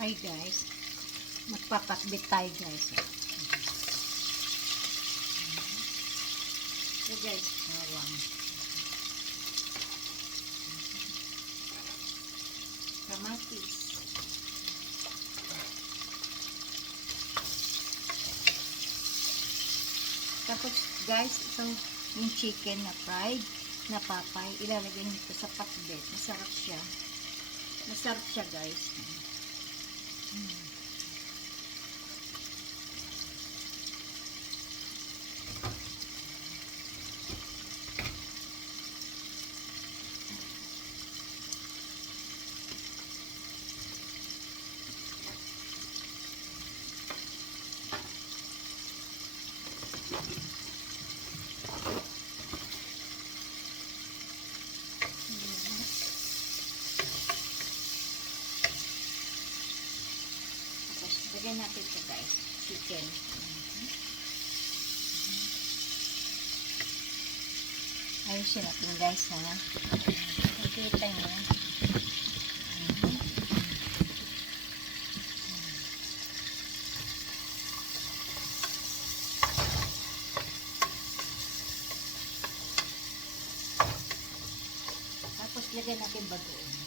Hi guys. Magpapakbit tayo guys. So guys, bawang. Kamatis. Tapos guys, ito yung chicken na fried na papay. Ilalagay nito sa pakbit. Masarap siya. Masarap siya guys. Tapos, lagyan natin ito guys. Chicken. Ayusin natin guys ha. Nakikita nyo. Tapos lagyan natin bagoong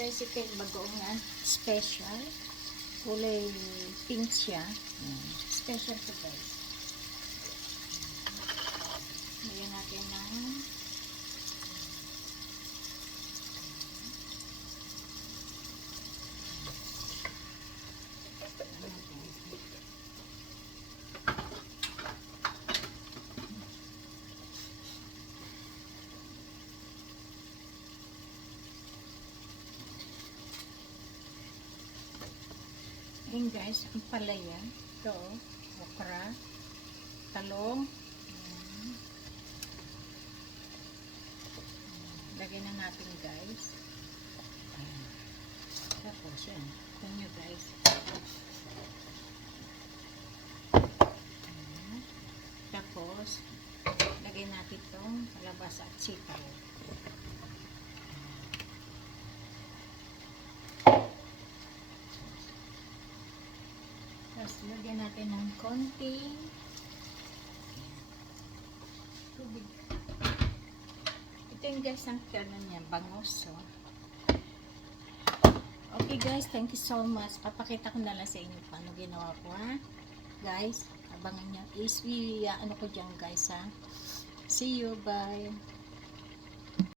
yung bagoong yan. Special. Kulay pink siya. Special to guys. Lagyan natin ng Ayan guys, ang palaya. Ito, okra, talong. Lagyan na natin guys. Ayan. Tapos yan. Ito nyo guys. Ayan. Tapos, lagyan natin itong kalabasa at sitaw. Tapos, lagyan natin ng konting tubig. Ito yung guys ang ano niya, bangus. So. Okay guys, thank you so much. Papakita ko na lang sa inyo paano ginawa ko ha. Guys, abangan nyo. Is, ano ko dyan guys ha. See you, bye.